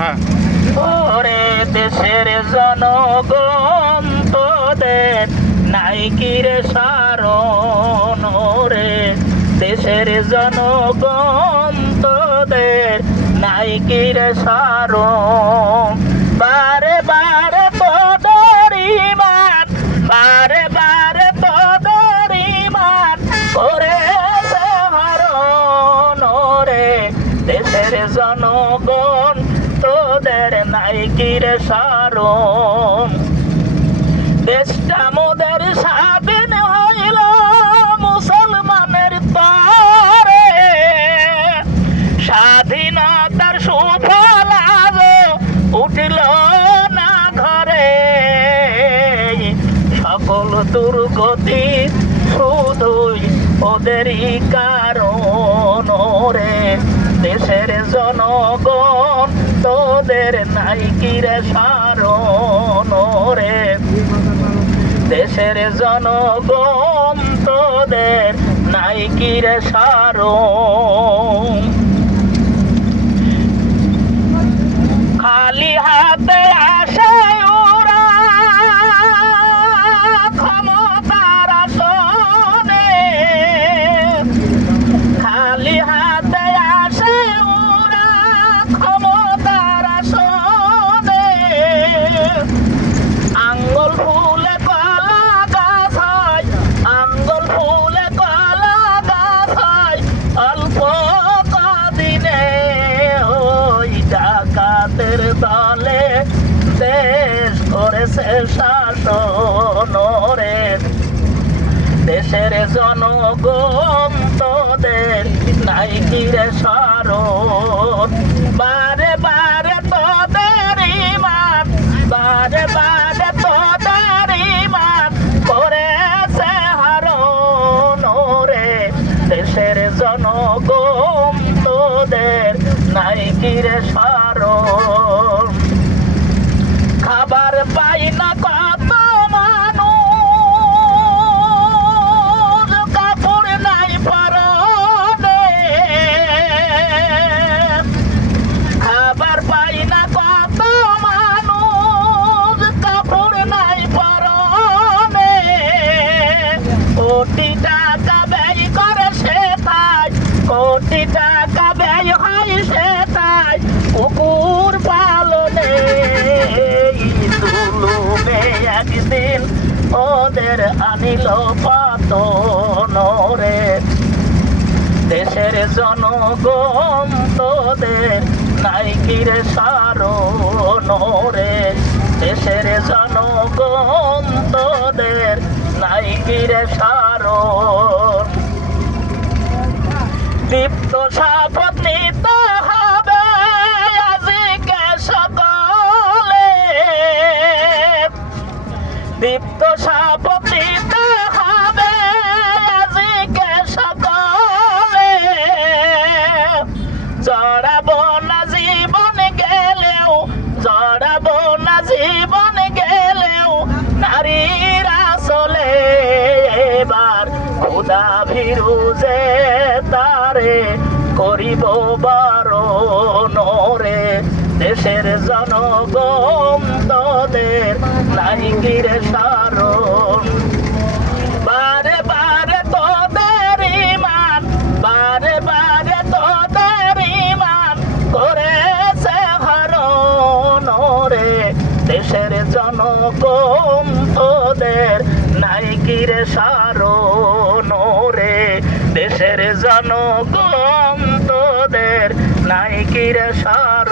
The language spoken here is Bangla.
হ্যাঁ। ওরে দেশের জনগণ তোদের নাই কি রে সারণ, ওরে দেশের জনগণ তোদের নাই কি রে সারণ। বারে বারে তোদের ইমান, বারে বারে তোদের ইমান করেছে হরণ, ওরে দেশের জনগণ তোদের নাই কি রে সারণ। দেশটা মোদের স্বাধীন হইল মুসলমানের তরে, স্বাধীনতার সুফল আজ উঠিল না ঘরে। সকল দুর্গতি শুধুই ওদেরই কারণ, ওরে দেশের জনগণ তোদের নাই কি রে সারণ, ওরে দেশের জনগণ তোদের নাই কি রে সারণ। খালি হাতে আসে ওরা ক্ষমতার আসনে, খালি হাতে আসে ওরা ক্ষমতার আসনে। আঙ্গুল ফুলে কলা গাছ হয়, আঙ্গুল ফুলে কলা গাছ হয় অল্প কদিনে। ওই ডাকাতের দলে দেশ করেছে শাসন, ওরে দেশের জনগণ তোদের নাই কি রে সারণ। বারে বারে তোদের ইমান, বারে বারে তোদের ইমান করেছে হরণ, ওরে দেশের জনগণ তোদের নাই কি রে সারণ। খাবার পাই না কত মানুষ, কাপড় নাই পরনে, খাবার পাই না কত মানুষ, কাপড় নাই পরনে। কোটি টাকা ব্যয় করে সে তাই, কোটি টাকা ব্যয় হয় সে তাই কুকুর পালনে। দুলুমে একদিন ওদের আনিল পাতন, ওরে দেশের জনগণ তোদের নাই কি রে সারণ, ওরে দেশের জনগণ তোদের নাই কি রে সারণ। দীপ্ত শপথ নিতে হবে আজকে সকলে, দীপ্ত শপথ নিতে হবে আজকে সকলে। জড়াবো না জীবন গেলেও, জড়াবো না জীবন গেলেও নারীর আসলে। এবার খোদা ভীরু যে তারে করিব বারণ, ওরে দেশের জনগণ তোদের নাই কি রে সারণ। বারে বারে তোদের ইমান, বারে বারে তোদের ইমান করেছে হরণ, ওরে দেশের জনগণ তোদের নাই কি রে সারণ, ওরে দেশের জনগণ তোদের নাই কি রে সারণ।